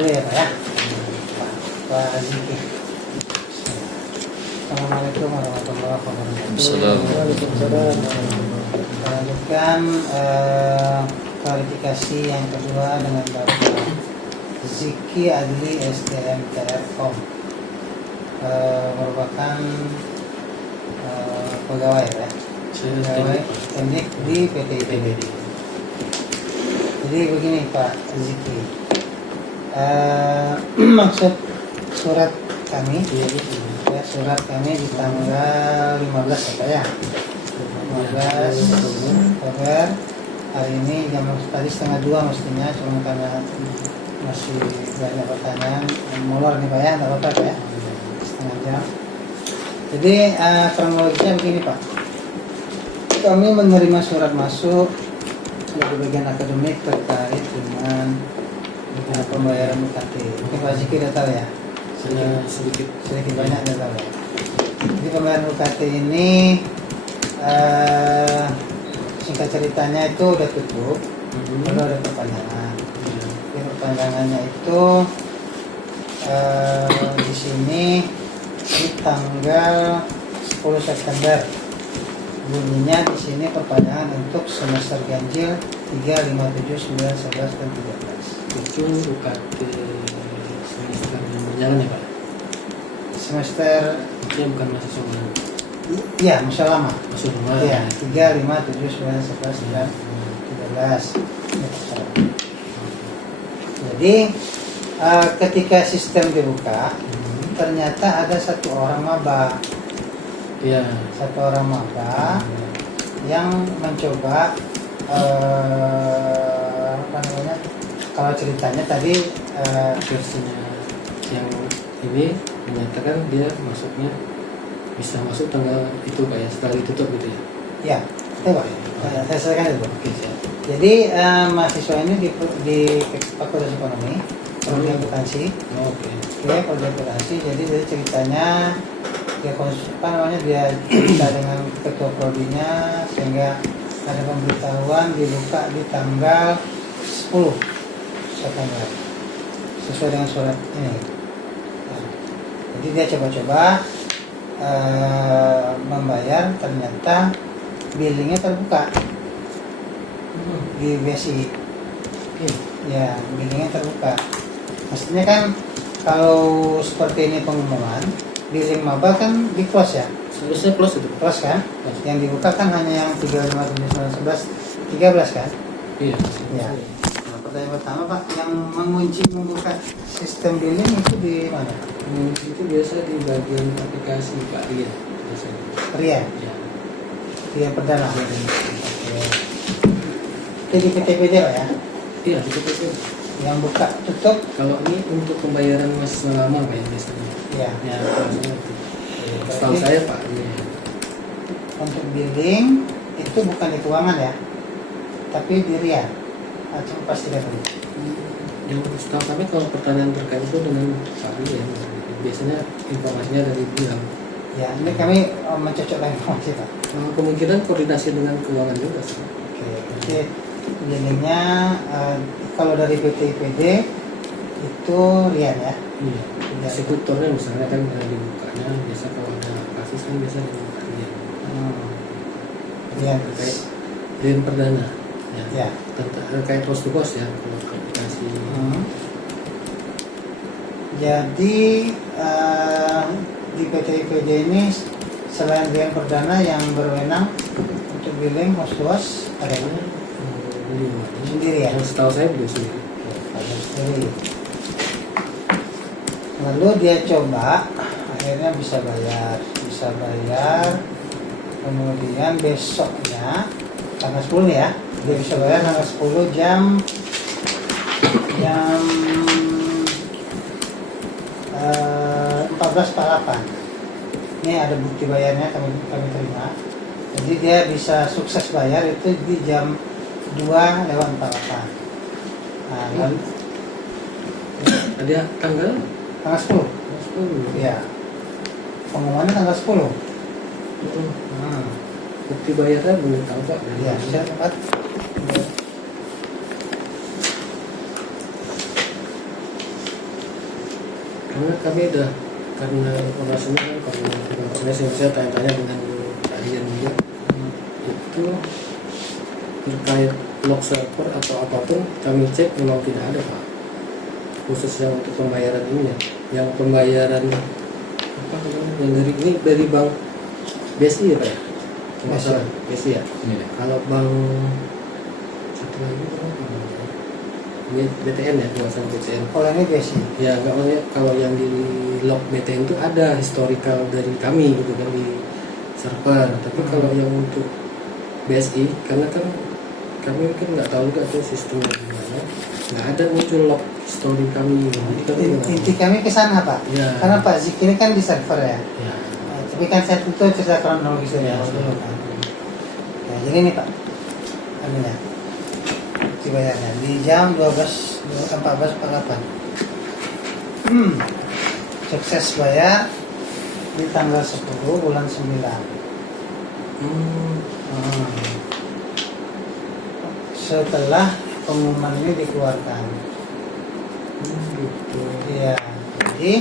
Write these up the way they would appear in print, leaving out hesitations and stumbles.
dulu ya Pak ya. Pak Ziki. Assalamualaikum warahmatullahi wabarakatuh. Waalaikumsalam. Lanjutkan klarifikasi yang kedua dengan Bapak Ziki Adli SDM Telkom, merupakan pegawai ya, pegawai teknik di PT IPB. Jadi begini Pak Ziki, maksud surat kami, ya, surat kami di tanggal 15 ya, 15 Oktober. Hari ini jam tadi 1:30 mestinya, cuma karena masih banyak pertanyaan molor nih Pak ya, nggak apa-apa Pak ya, setengah jam. Jadi kronologisnya begini Pak, kami menerima surat masuk dari bagian akademik terkait dengan pembayaran UKT. Mungkin Pak Ziki udah tahu ya? Sedikit banyak udah tahu ya. Jadi pembayaran UKT ini singkat ceritanya itu udah tutup, lalu ada perpanjangan. Jadi perpanjangannya itu di sini di tanggal 10 September. Bunyinya di sini perpanjangan untuk semester ganjil 3, 5, 7, 9, 11, dan 13. Itu UKT semester yang berjalan ya Pak? Semester Itu bukan mahasiswa baru? iya, masa lama. Mahasiswa lama? Iya, 3, 5, 7, 9, 11, dan 13. Jadi ketika sistem dibuka, ternyata ada satu orang maba. Iya. Satu orang maba yang mencoba apa namanya? Kalau ceritanya tadi Versinya yang ini menyatakan dia masuknya bisa masuk tanggal itu Pak ya, setelah ditutup gitu ya? ya, coba saya selesaikan itu. Oke, siap. Jadi mahasiswa ini di Fakultas Ekonomi, Prodi Akuntansi. Oke. Ya, Prodi Akuntansi. Jadi dari ceritanya dia dia cerita dengan ketua prodinya sehingga ada pemberitahuan dibuka di tanggal 10 September sesuai dengan surat ini. Nah, jadi dia coba-coba membayar, ternyata billingnya terbuka di BSI. Ya, billingnya terbuka. Mestinya kan kalau seperti ini pengumuman, billing maba kan di close ya. Seharusnya close itu? Close kan? Yang dibuka kan hanya yang 3, 5, 7, 9, 11, 13 kan? Iya. Ya. Nah, pertanyaan pertama Pak, yang mengunci membuka sistem billing itu di mana? Itu biasa di bagian aplikasi Pak Ria biasanya. Ria, Ya. Ria Perdana. Itu di PTPD Pak ya? Iya, itu. Yang buka tutup? Kalau ini untuk pembayaran mahasiswa lama Pak ya biasanya. Ya. Ya, biasanya itu. Setahu saya Pak. Iya. Untuk billing itu bukan di keuangan ya, tapi di Ria. Coba pastikan dulu. Yang setahu kami kalau pertanyaan terkait itu dengan Pak Ria, biasanya informasinya dari dia. Ya, ini kami mencocokkan informasi Pak. Kemungkinan koordinasi dengan keuangan juga sih. Oke, jadi billingnya kalau dari PTIPD itu Rian ya. Iya. Eksekutornya misalnya kan dibukanya biasa kalau ada kasus kan biasa dibuka Ria. Rian Ria Perdana. Ya. Terkait post to post ya kalau aplikasi. Jadi di PTIPD ini selain Rian Perdana yang berwenang untuk billing host ada ini sendiri ya. Yang setahu saya beliau sendiri. Ada sendiri. Lalu dia coba, akhirnya bisa bayar, kemudian besoknya tanggal 10 nih ya, dia bisa bayar tanggal 10 jam 14.48. Ini ada bukti bayarnya kami terima. Jadi dia bisa sukses bayar itu di jam 2:48. Nah, lalu Ada tanggal 10. 10. Ya. Pengumumannya tanggal 10. Bukti bayarnya boleh tahu Pak? Ya, saya tempat. karena kami udah karena informasinya kan karena informasi yang saya tanya-tanya dengan kalian juga itu terkait log server atau apapun kami cek memang tidak ada Pak, khusus yang untuk pembayaran ini ya, yang pembayaran apa namanya yang dari ini dari bank BSI ya Pak ya, nggak salah BSI ya. Iya. Kalau bank satu lagi apa namanya? BTN ya, nggak salah BTN. Kalau ini biasa. Ya nggak maksudnya kalau yang di log BTN itu ada historical dari kami gitu kan di server. Tapi kalau yang untuk BSI karena kan kami mungkin nggak tahu juga tuh sistemnya gimana, nggak ada muncul log story kami. Jadi kami Inti kami ke sana Pak. Ya. Karena Pak Zik ini kan di server ya. Ya. Nah, tapi kan saya tentu cerita kronologis dari awal dulu kan. Ya, jadi ini Pak, anunya dibayarnya di jam 14.48. Sukses bayar di tanggal 10 bulan 9. Setelah pengumuman ini dikeluarkan. Gitu. Iya, jadi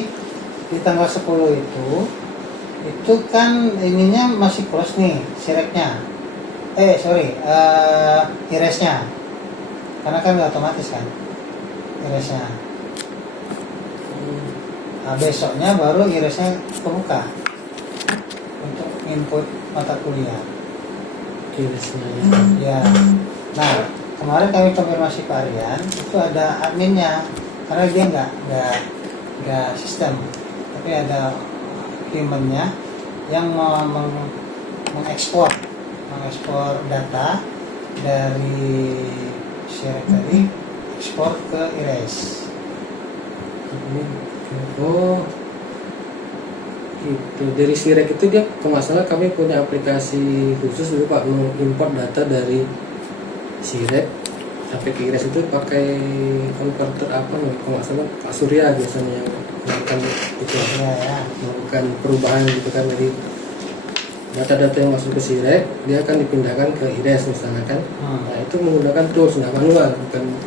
di tanggal 10 itu kan ininya masih close nih, sireknya. Iresnya. Karena kan nggak otomatis kan, iresnya. Nah, besoknya baru iresnya kebuka untuk input mata kuliah. Irisnya Ya. ya. Nah, kemarin kami konfirmasi ke Aryan, itu ada adminnya, karena dia nggak sistem, tapi ada humannya yang mengekspor data dari share tadi, ekspor ke Iris. Oh gitu, dari Sirek itu dia kalau nggak salah kami punya aplikasi khusus dulu Pak, mengimport data dari Sirek sampai ke Iris itu pakai converter apa nih, kalau nggak salah Pak Surya biasanya yang melakukan itu, Ya. melakukan perubahan gitu kan, dari data-data yang masuk ke Sirek dia akan dipindahkan ke Iris misalnya kan. Nah itu menggunakan tools, nggak manual,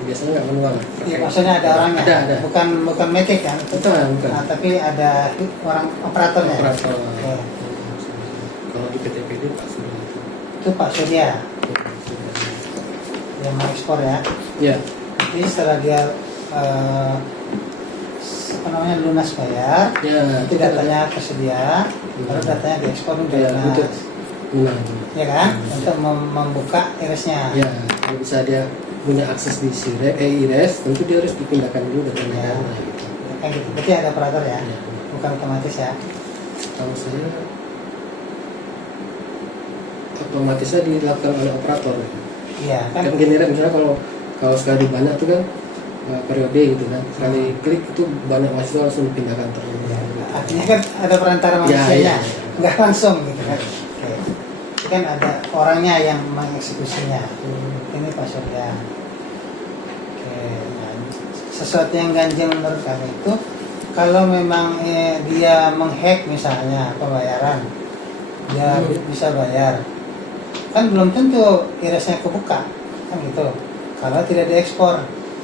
biasanya nggak manual. Iya, maksudnya ada orangnya. Ada. Bukan magic kan? Bukan. Nah, tapi ada orang operatornya. Operator. Oke. Kalau di PTPD Pak Surya Itu Pak Surya yang mengekspor ya. ya. Jadi setelah dia lunas bayar, Ya, itu datanya tersedia, baru datanya diekspor ke ya, untuk lunas, benar. ya kan? Untuk membuka irisnya. Ya, kalau bisa dia punya akses di Iris, tentu dia harus dipindahkan dulu datanya. Ya. Nah, gitu. Kayak gitu. Berarti ada operator ya, Ya. bukan otomatis ya. Kalau saya otomatisnya dilakukan oleh operator. Iya kan? Kan gini misalnya kalau sekali banyak tuh kan periode gitu kan, sekali klik itu banyak mahasiswa langsung dipindahkan terus. Ya, artinya kan ada perantara Ya, manusianya, ya. nggak langsung gitu kan. Oke. Kan ada orangnya yang mengeksekusinya. Ini Pak Surya. Oke. Nah, sesuatu yang ganjil menurut kami itu kalau memang dia menghack misalnya pembayaran, dia bisa bayar, kan belum tentu irisnya kebuka, kan gitu. Kalau tidak diekspor,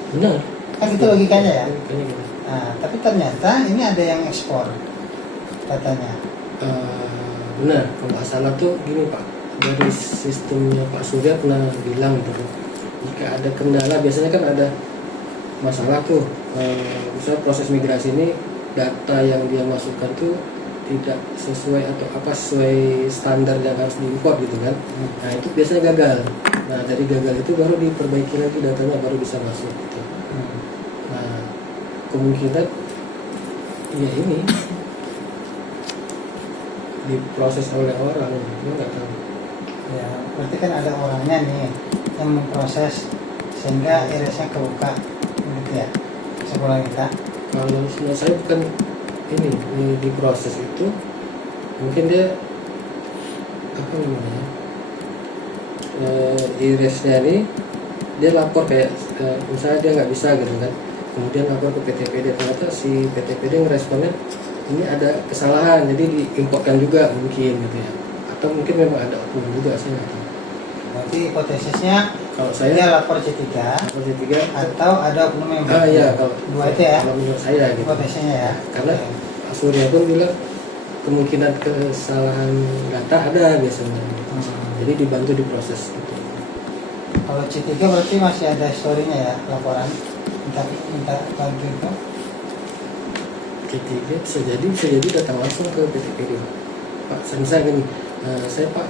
Benar. kan itu logikanya ya. Logikanya gitu. Nah, tapi ternyata ini ada yang ekspor datanya. Benar, kalau nggak salah tuh gini Pak, dari sistemnya Pak Surya pernah bilang gitu, jika ada kendala biasanya kan ada masalah tuh, misalnya proses migrasi ini data yang dia masukkan tuh tidak sesuai atau apa sesuai standar yang harus diimport gitu kan. Nah itu biasanya gagal. Nah dari gagal itu baru diperbaiki lagi datanya, baru bisa masuk gitu. Nah kemungkinan ya ini diproses oleh orang, gue nggak tahu. Ya, berarti kan ada orangnya nih yang memproses sehingga irisnya kebuka, gitu ya. Sekolah kita. Kalau menurut saya bukan ini diproses itu, mungkin dia apa namanya, irisnya ini dia lapor kayak misalnya dia nggak bisa gitu kan, kemudian lapor ke PTPD, ternyata si PTPD ngeresponnya ini ada kesalahan, jadi diimportkan juga mungkin gitu ya, atau mungkin memang ada oknum juga, saya nggak tahu. Berarti hipotesisnya Kalau Dia saya lapor C3 seperti tiga. atau ada oknum yang Iya, kalau dua itu ya, kalau menurut saya gitu. potensinya ya. Karena Oke. Pak Surya pun bilang kemungkinan kesalahan data ada biasanya. Jadi dibantu diproses gitu. Kalau C3 berarti masih ada historinya ya, laporan minta bantu itu. Ketiga bisa jadi datang langsung ke PTPD. Pak, saya gini, saya Pak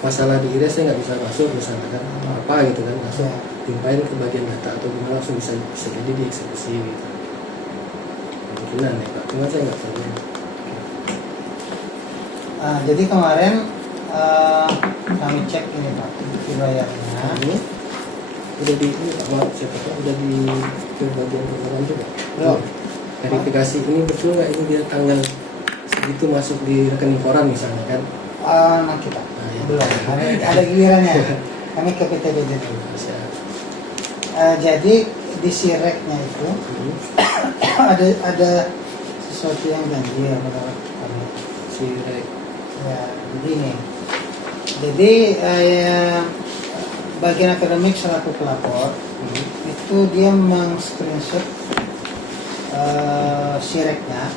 masalah di IRES saya nggak bisa masuk misalnya kan apa gitu kan, langsung Ya. timpain ke bagian data atau gimana langsung bisa jadi dieksekusi gitu. Kemungkinan ya Pak, cuma saya nggak tahu. Jadi kemarin kami cek ini Pak, dibayarnya. Ini udah di ini Pak, maaf saya Pak, udah di ke bagian keuangan juga. Belum. Verifikasi ini betul nggak ini dia tanggal segitu masuk di rekening koran misalnya kan? Nah kita ya. belum, ada gilirannya. Kami ke PTBD dulu. Bisa. Jadi di sireknya itu ada sesuatu yang ganjil menurut kami. Sirek. Ya, begini. Jadi bagian akademik selaku pelapor itu dia meng-screenshot sireknya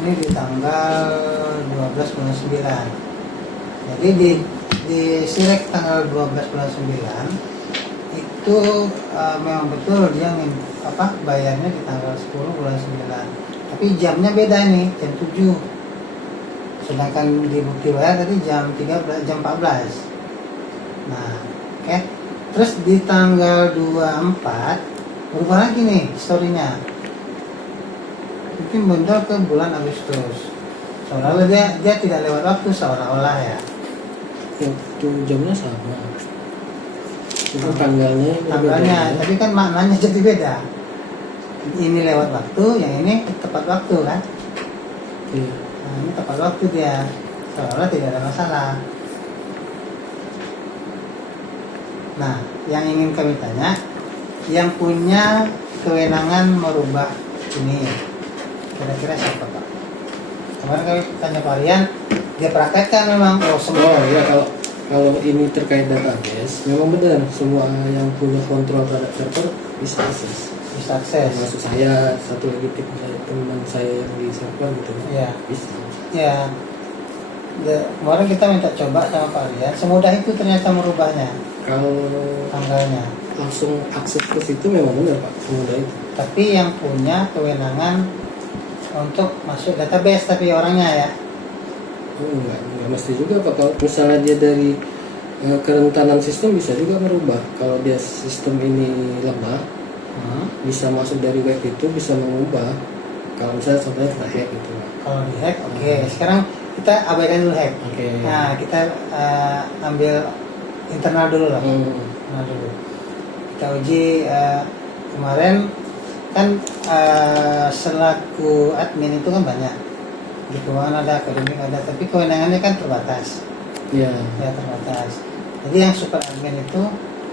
ini di tanggal 12 bulan 9. Jadi di sirek tanggal 12 bulan 9 itu memang betul dia bayarnya di tanggal 10 bulan 9. Tapi jamnya beda nih, jam 7. Sedangkan di bukti bayar tadi jam 13, jam 14. Nah, oke. Terus di tanggal 24 berubah lagi nih historinya. Mungkin muncul ke bulan Agustus. Seolah-olah dia tidak lewat waktu seolah-olah ya. Itu jamnya sama. Itu tanggalnya Tanggalnya, beda, ya. tapi kan maknanya jadi beda. Ini lewat waktu, yang ini tepat waktu kan. Iya. Nah, ini tepat waktu dia. Seolah-olah tidak ada masalah. Nah, yang ingin kami tanya, yang punya kewenangan merubah ini kira-kira siapa Pak? Kemarin kami tanya Pak Rian, dia praktekkan memang semua. Oh ya, kalau ini terkait database, memang benar semua yang punya kontrol terhadap server bisa akses. Bisa akses. Termasuk saya, satu lagi teman saya yang di server gitu kan. Iya. Bisa. Ya. Kemarin kita minta coba sama Pak Rian, semudah itu ternyata merubahnya Kalau tanggalnya. langsung akses ke situ memang benar Pak, semudah itu. Tapi yang punya kewenangan untuk masuk database tapi orangnya ya. Enggak mesti juga Pak. Kalau misalnya dia dari kerentanan sistem bisa juga merubah. Kalau dia sistem ini lemah, bisa masuk dari web itu bisa mengubah. Kalau misalnya contohnya kita hack gitu. Kalau di hack, oke. Sekarang kita abaikan dulu hack. Oke. Nah, kita ambil internal dulu lah. Internal dulu. Kita uji kemarin kan selaku admin itu kan banyak. Di keuangan ada, akademik ada, tapi kewenangannya kan terbatas. Iya. Ya terbatas. Jadi yang super admin itu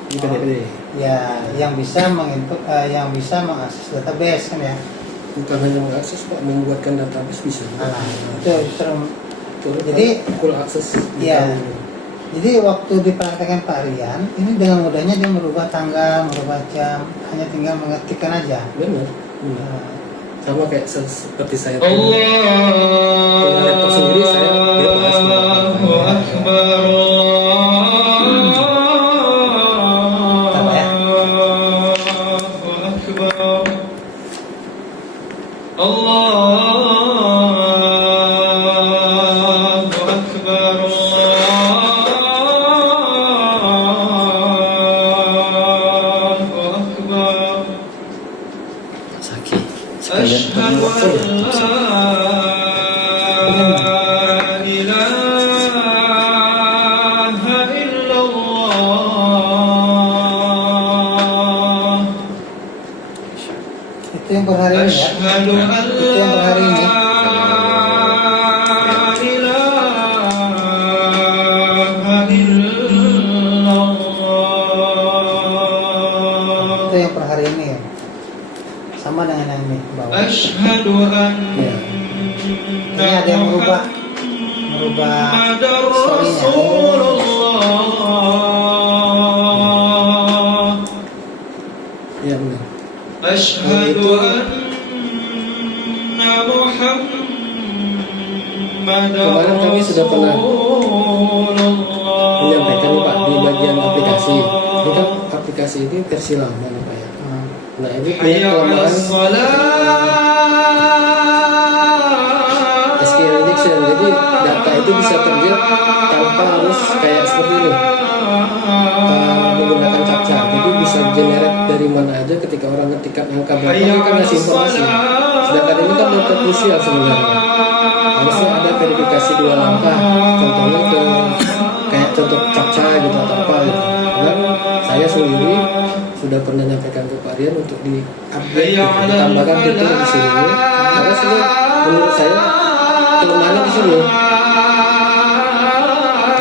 Di PDPD. ya yang bisa yang bisa mengakses database kan ya. Bukan hanya mengakses Pak, membuatkan database bisa. Nah, itu justru Jadi Jadi, full akses. iya. Jadi waktu dipraktekkan Pak Rian, ini dengan mudahnya dia merubah tanggal, merubah jam, hanya tinggal mengetikkan aja. Benar. Nah, Sama kayak seperti saya punya laptop sendiri, saya bebas sakit. أشهد أن لا إله إلا الله itu yang per hari ini ya. أشهد أن Itu yang per hari ini. لا إله إلا الله Itu yang per hari ini ya. Sama dengan yang ini ke bawah. أشهد أن Ini ada yang merubah محمد story-nya. رسول الله أشهد itu أن محمدا kemarin kami sudah pernah رسول الله. menyampaikan nih Pak di bagian aplikasi. Ini kan aplikasi ini versi lama nih Pak ya. Nah ini punya حي على kelemahan الصلاة. SQL injection. Jadi data itu bisa kerja tanpa harus kayak seperti ini menggunakan captcha. Jadi bisa generate dari mana aja ketika orang ngetikkan angka berapa dia kan ngasih informasi. Sedangkan ini kan data krusial sebenarnya. Harusnya ada verifikasi 2 langkah. Contohnya ke kayak contoh captcha gitu atau apa gitu. Karena saya sendiri sudah pernah nyampaikan ke Pak Rian untuk di update, gitu, ditambahkan fitur di sini. Karena sini menurut saya kelemahannya di sini.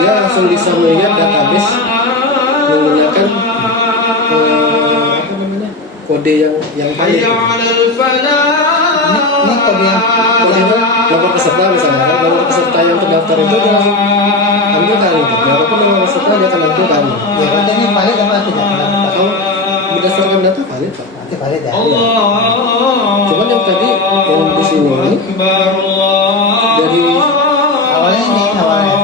Dia langsung bisa melihat database menggunakan apa namanya kode yang حي baik. على الفلاح. Ini kode yang Kodenya nomor peserta misalnya kan nomor peserta yang terdaftar itu dia langsung ambilkan gitu. Walaupun nomor peserta dia akan ambilkan. ya berarti ini valid apa tidak? Kalau berdasarkan data valid Pak. Nanti valid ya. Cuman yang tadi yang di sini أكبر الله. dari Awalnya ini awalnya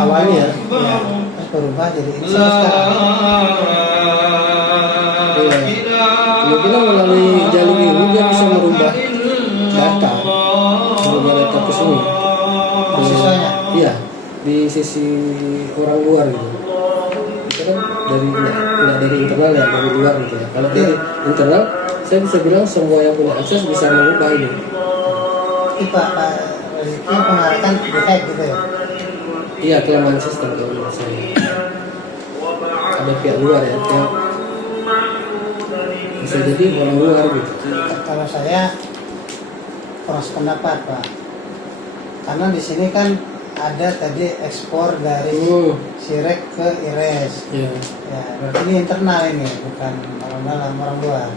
awalnya ya, terus berubah jadi ini sama sekarang. kemungkinan melalui jalur ini dia bisa merubah data ke sini. Mahasiswanya. Iya, di sisi orang luar gitu. Itu kan dari nggak dari internal ya, dari luar gitu ya. Kalau dari internal, saya bisa bilang semua yang punya akses bisa mengubah ini. Ini Pak Rizky mengarahkan defect gitu ya. Iya, kelemahan sistem kalau menurut saya. Ada pihak luar ya, yang bisa jadi orang luar gitu. Kalau saya cross pendapat Pak, karena di sini kan ada tadi ekspor dari Sirek ke Ires. Ya. Ya, berarti ini internal ini, bukan orang dalam, orang luar.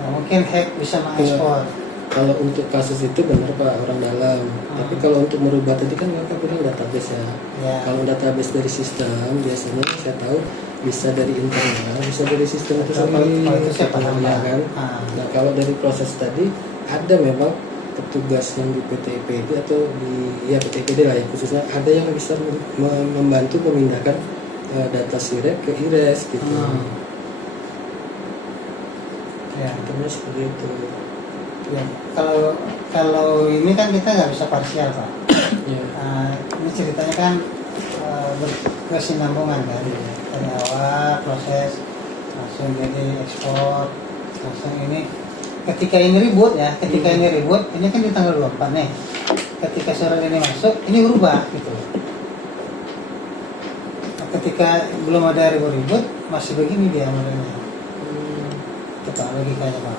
Nah, mungkin hack bisa mengekspor. Kalau untuk kasus itu benar Pak orang dalam. Tapi kalau untuk merubah tadi kan mereka bilang database ya. Ya. Kalau database dari sistem biasanya saya tahu bisa dari internal, bisa dari sistem itu sendiri. Kalau itu saya paham ya Pak. kan. Nah kalau dari proses tadi ada memang petugas yang di PT-IPD atau di ya PT-IPD lah ya khususnya ada yang bisa membantu memindahkan data Sirek ke Ires gitu. Ya. Terus seperti itu. Ya. Kalau ini kan kita nggak bisa parsial Pak. Ya. Ini ceritanya kan berkesinambungan kan. Dari awal proses langsung jadi ekspor, langsung ini. Ketika ini ribut, ini kan di tanggal 24 nih. Ketika surat ini masuk, ini berubah gitu. Nah, ketika belum ada ribut, masih begini dia modelnya. Itu Pak logikanya Pak.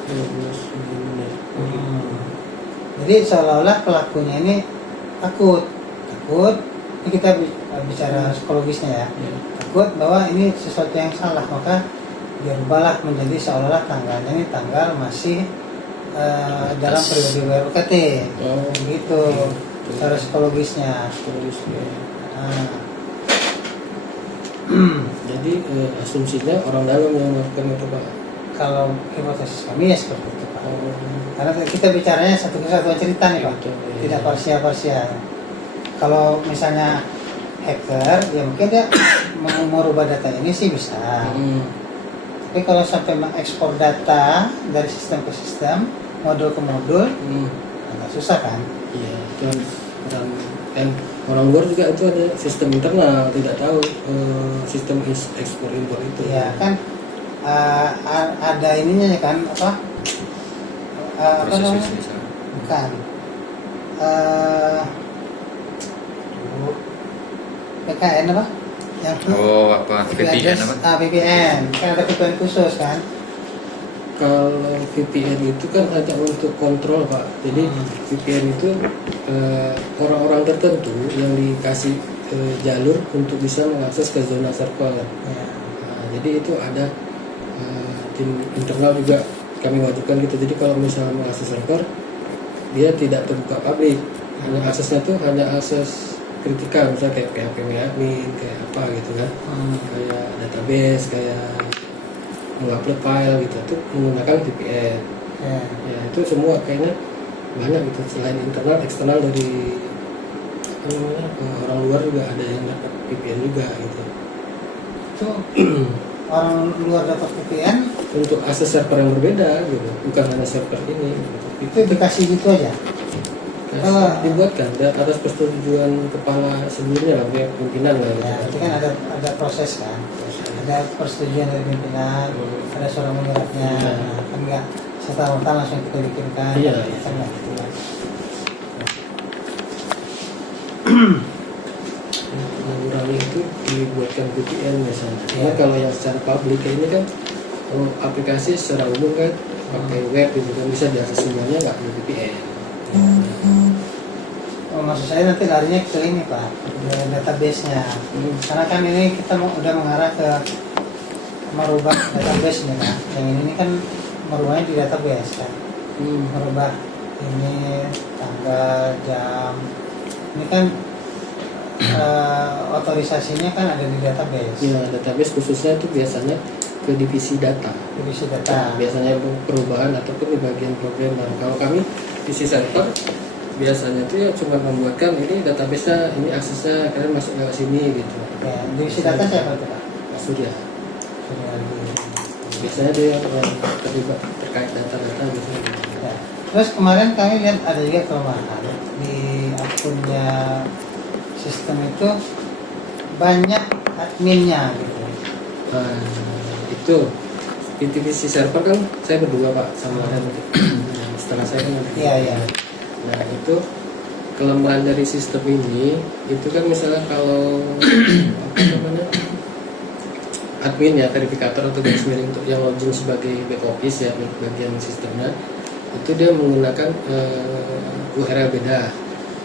Jadi seolah-olah pelakunya ini takut. Ini kita bicara psikologisnya ya. Takut bahwa ini sesuatu yang salah, maka dirubahlah menjadi seolah-olah tanggalnya ini tanggal masih dalam periode WRUKT. Gitu. Secara psikologisnya. Jadi asumsinya orang dalam yang melakukan itu Pak. Kalau hipotesis kami ya seperti itu Pak. Karena kita bicaranya satu kesatuan cerita nih Pak, tidak parsial. Kalau misalnya hacker, ya mungkin dia mau merubah data ini sih bisa. Tapi kalau sampai mengekspor data dari sistem ke sistem, modul ke modul, agak susah kan? Iya, dan orang luar juga itu ada sistem internal, tidak tahu sistem ekspor impor itu. Iya kan, ada ininya ya kan apa? Apa namanya? Bukan. PKN apa? Yang apa VPN apa? VPN. Kan ada VPN khusus kan? Kalau VPN itu kan hanya untuk kontrol Pak. Jadi VPN itu orang-orang tertentu yang dikasih jalur untuk bisa mengakses ke zona server. Ya. Jadi itu ada tim internal juga kami wajibkan gitu. Jadi kalau misalnya mengakses server, dia tidak terbuka publik. Hanya aksesnya tuh hanya akses kritikal, misalnya kayak PHP admin, kayak apa gitu kan, kayak database, kayak mengupload file gitu, itu menggunakan VPN. Ya itu semua kayaknya banyak gitu, selain internal, eksternal dari apa namanya, orang luar juga ada yang dapat VPN juga gitu. Itu orang luar dapat VPN Untuk akses server yang berbeda gitu, bukan hanya server ini gitu. itu dikasih gitu aja. Dibuatkan atas persetujuan kepala sebelumnya lah, pimpinan lah gitu. Ya, itu kan ada proses kan, ada persetujuan dari pimpinan, ada surat menyuratnya, kan nggak serta-merta langsung kita bikinkan. Iya. Kan nggak gitu kan. Mengurangi itu dibuatkan VPN misalnya. Iya. Nah, kalau yang secara publik kayak ini kan, kalau aplikasi secara umum kan pakai web gitu kan, bisa diakses semuanya nggak perlu VPN. Oh, maksud saya nanti larinya ke ini Pak, ke database-nya. Karena kan ini kita udah mengarah ke merubah database nih kan. Yang ini kan merubahnya di database kan. Merubah ini tanggal, jam. Ini kan otorisasinya kan ada di database. Ya, database khususnya itu biasanya ke divisi data. Divisi Nah, data. biasanya perubahan ataupun di bagian program. Nah, kalau kami divisi server biasanya itu ya cuma membuatkan ini database-nya, ini aksesnya kalian masuk ke sini gitu. Ya, divisi data siapa itu Pak? Pak Surya. Sudah lagi. Biasanya dia yang terlibat terkait data-data biasanya. Ya. Terus kemarin kami lihat ada juga kelemahan di akunnya sistem itu, banyak adminnya gitu. Nah, itu di divisi server kan saya berdua Pak sama Henry. Setelah saya kan Iya, iya. Nah itu kelemahan dari sistem ini itu kan misalnya kalau apa namanya, admin ya, verifikator atau garis miring untuk yang login sebagai back office ya, bagian sistemnya itu dia menggunakan URL beda.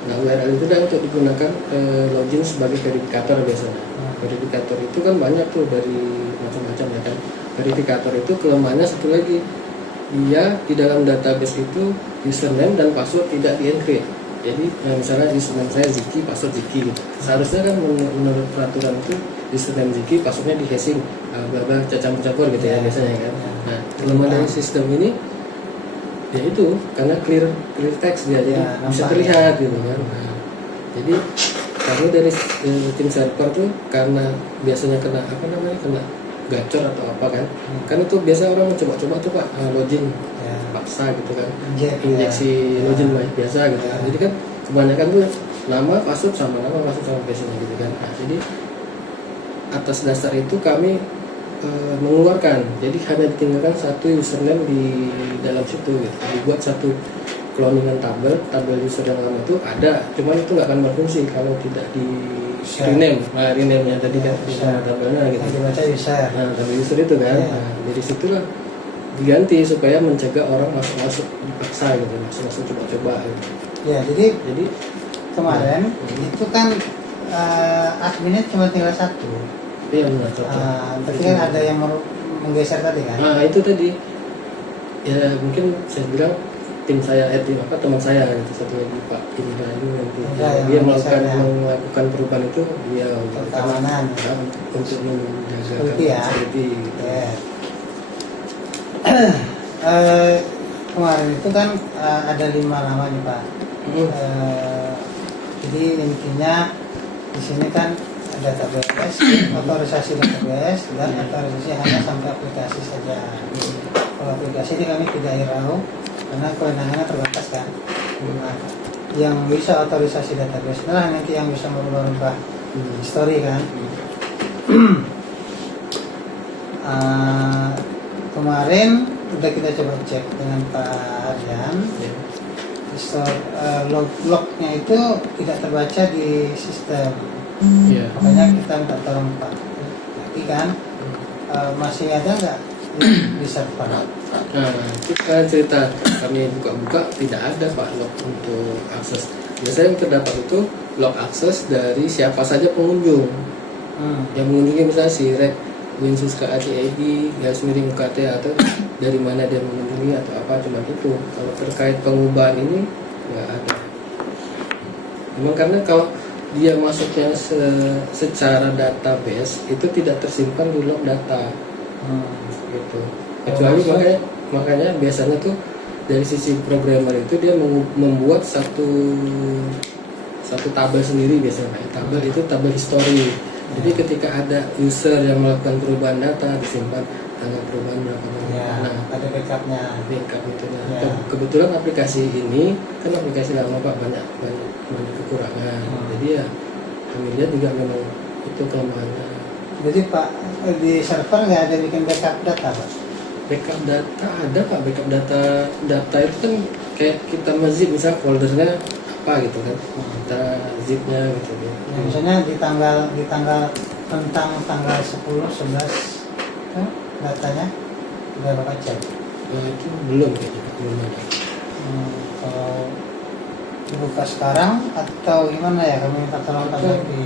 Nah URL itu dan untuk digunakan login sebagai verifikator biasanya. Verifikator itu kan banyak tuh dari macam-macam ya kan. Verifikator itu kelemahannya satu lagi, dia di dalam database itu username dan password tidak di-encrypt. Jadi misalnya username saya Ziki, password Ziki gitu. Seharusnya kan menurut peraturan itu username Ziki, passwordnya di hashing, bla bla, campur-campur gitu ya biasanya kan. Nah, kelemahan dari sistem ini ya itu karena clear text dia, jadi bisa terlihat gitu kan. Nah, jadi kami dari tim server tuh karena biasanya kena apa namanya, kena gacor atau apa kan, kan itu biasa orang mencoba-coba tuh Pak login paksa gitu kan, injeksi login biasa gitu kan. Jadi kan kebanyakan tuh nama password sama passwordnya gitu kan. Nah, jadi atas dasar itu kami mengeluarkan, jadi hanya ditinggalkan satu username di dalam situ gitu. Dibuat satu cloningan tabel user yang lama itu ada, cuman itu nggak akan berfungsi kalau tidak di rename. Nah, rename-nya tadi kan sama tabelnya gitu. Dibaca user. Nah, tabel user itu kan. Nah, dari situlah diganti supaya mencegah orang masuk dipaksa gitu, masuk coba-coba gitu. Ya, jadi kemarin itu kan adminnya cuma tinggal satu. Iya benar. Berarti kan ada yang menggeser tadi kan? Nah itu tadi ya mungkin saya bilang tim saya, teman saya itu satu lagi Pak Indra ini nanti dia melakukan perubahan itu dia untuk keamanan, untuk menjaga security gitu. Kemarin itu kan ada 5 nama nih Pak. Jadi intinya di sini kan database, otorisasi database dan otorisasi hanya sampai aplikasi saja. Kalau aplikasi ini kami tidak hirau karena kewenangannya terbatas kan. Nah, yang bisa otorisasi database adalah nanti yang bisa merubah history kan. Kemarin udah kita coba cek dengan Pak Aryan, lognya itu tidak terbaca di sistem. Makanya kita minta tolong Pak Lagi kan, masih ada nggak di server? Nah itu kan cerita kami buka-buka tidak ada Pak log untuk akses. Biasanya yang terdapat itu log akses dari siapa saja pengunjung. Yang mengunjungi misalnya si Rek Winsus ke ACID, garis miring UKT, atau dari mana dia mengunjungi atau apa, cuma itu. Kalau terkait pengubahan ini nggak ada. Memang karena kalau dia masuknya secara database itu tidak tersimpan di log data gitu. Kecuali makanya biasanya tuh dari sisi programmer itu dia membuat satu tabel sendiri biasanya. Tabel itu tabel history. Jadi ketika ada user yang melakukan perubahan data disimpan tanggal perubahan berapa Ya, ada backupnya. backup itu. Ya. Kebetulan aplikasi ini kan aplikasi lama Pak, banyak kekurangan. Jadi ya kami lihat juga memang itu kelemahannya. Jadi Pak, di server nggak ada bikin backup data Pak? Backup data ada Pak, backup data itu kan kayak kita zip misal foldernya apa gitu kan, kita zipnya gitu. Ya, misalnya di tanggal tentang tanggal 10, 11 kan datanya udah Bapak cek. Itu belum kayak gitu, belum ada. Kalau dibuka sekarang atau gimana ya, kami minta tolong Pak Zaki.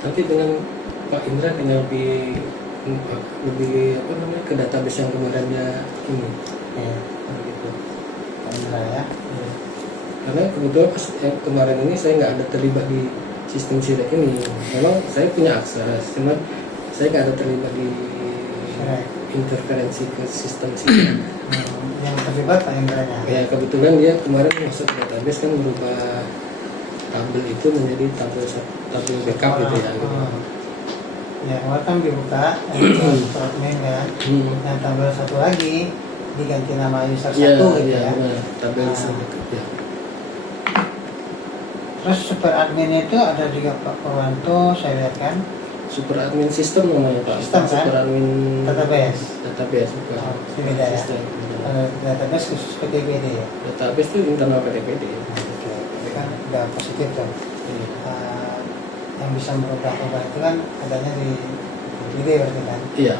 Nanti dengan Pak Indra tinggal lebih apa namanya ke database yang kemarin dia ini Ya, gitu. Pak Indra ya. Ya. Karena kebetulan pas yang kemarin ini saya nggak ada terlibat di sistem Sirek ini. Memang saya punya akses, cuman saya nggak ada terlibat di Sirek. interferensi ke sistem Sirek. Yang terlibat Pak Indra-nya. Ya kebetulan dia kemarin masuk ke database kan berubah tabel itu menjadi tabel backup gitu ya. Gitu. Ya, kemarin kan dibuka yang admin kan. Yang tabel satu lagi diganti nama user satu gitu ya. Benar. Tabel backup ya. Terus super admin itu ada juga Pak Purwanto, saya lihat kan. Super admin sistem namanya Pak. Sistem, kan? Super admin Database. bukan. Oh, itu beda ya. Sistem. Database khusus PTBD ya. Database itu internal PTPD. Itu kan udah positif tuh. Iya. Yang bisa merubah-ubah itu kan adanya di PTBD berarti kan. Iya.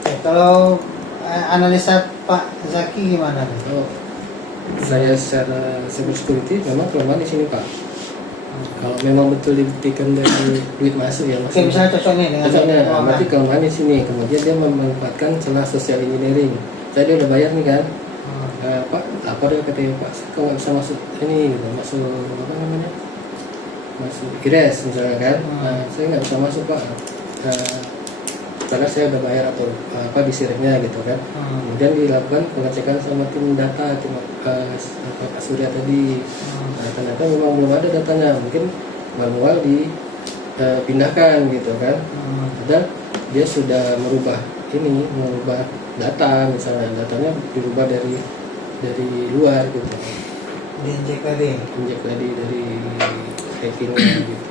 Oke, kalau analisa Pak Zaki gimana nih? Oh, saya secara cyber security memang kelemahan di sini Pak. Kalau memang betul dibuktikan dari duit masuk ya Oke, misalnya cocoknya dengan Contohnya, keuangan. berarti kelemahan di sini. Kemudian dia memanfaatkan celah social engineering. Saya dia udah bayar nih kan, Pak, apa dia katanya Pak, kok nggak bisa masuk ini gitu, masuk apa namanya, masuk IRES misalnya kan. Nah, saya nggak bisa masuk Pak, karena saya udah bayar atau apa di Sireknya gitu kan. Kemudian dilakukan pengecekan sama tim data, tim Pak Surya tadi. Nah, ternyata memang belum ada datanya, mungkin manual dipindahkan gitu kan. Dan dia sudah merubah data, misalnya datanya dirubah dari luar gitu, Diinjek tadi. injek dari hackingnya gitu.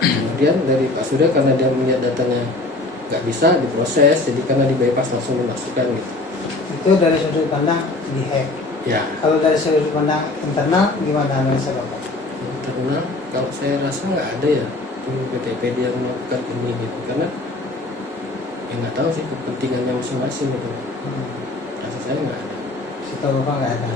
Kemudian dari Pak Surya karena dia melihat datanya nggak bisa diproses, jadi karena di bypass langsung dimasukkan gitu. Itu dari sudut pandang di hack. Ya, Kalau dari sudut pandang internal gimana analisa Bapak? internal kalau saya rasa nggak ada ya tim PTP dia melakukan ini gitu, karena ya nggak tahu sih kepentingannya masing-masing gitu. Rasa saya nggak ada. Setahu Bapak nggak ada.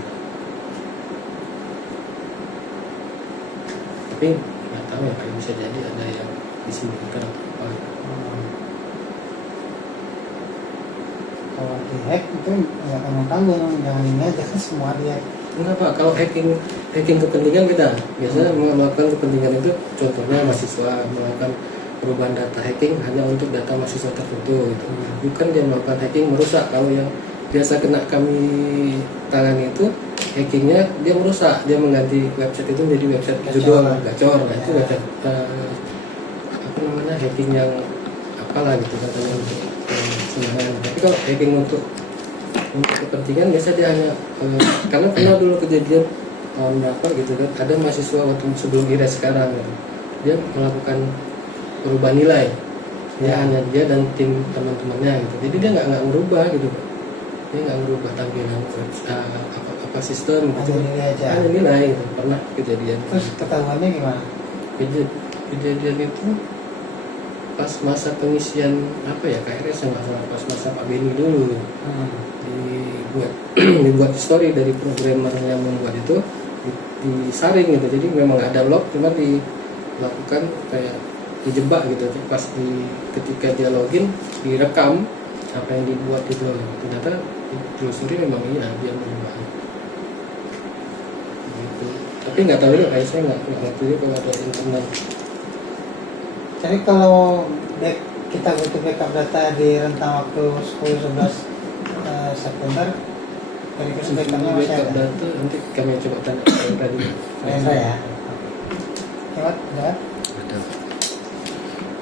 Tapi nggak tahu ya, kayak bisa jadi ada yang disembunyikan atau apa. Kalau di hack itu nggak tanggung-tanggung, jangan ini aja kan semua dia. Enggak Pak, kalau hacking kepentingan kita biasanya melakukan kepentingan itu, contohnya mahasiswa melakukan perubahan data hacking hanya untuk data mahasiswa tertentu gitu. Bukan dia melakukan hacking merusak. Kalau yang biasa kena kami tangani itu hackingnya dia merusak, dia mengganti website itu menjadi website judul gacor. Nah itu website apa namanya, hacking yang apalah gitu katanya untuk sembarangan. Tapi kalau hacking untuk kepentingan biasa dia hanya karena pernah dulu kejadian tahun berapa gitu kan, ada mahasiswa waktu sebelum IRES sekarang kan, dia melakukan perubahan nilai, hanya dia dan tim teman-temannya gitu. Jadi dia nggak merubah gitu, dia nggak merubah tampilan apa sistem gitu, hanya nilai gitu. Pernah kejadian. Terus ketahuannya gimana? Kejadian itu pas masa pengisian apa ya, KRS nggak salah, pas masa Pak Beni dulu dibuat story dari programmer yang membuat itu, disaring gitu. Jadi memang nggak ada log, cuma dilakukan kayak dijebak gitu. Pas ketika dia login direkam apa yang dibuat itu, ternyata ditelusuri memang iya dia merubah gitu. Tapi nggak tahu ya, kayak saya nggak ngerti juga kalau ada internal. Jadi kalau kita butuh backup data di rentang waktu 10-11 September, verifikasi backupnya masih Backup ada. data nanti kami coba tanya tadi. Rendra ya. Lewat, lewat. Ada.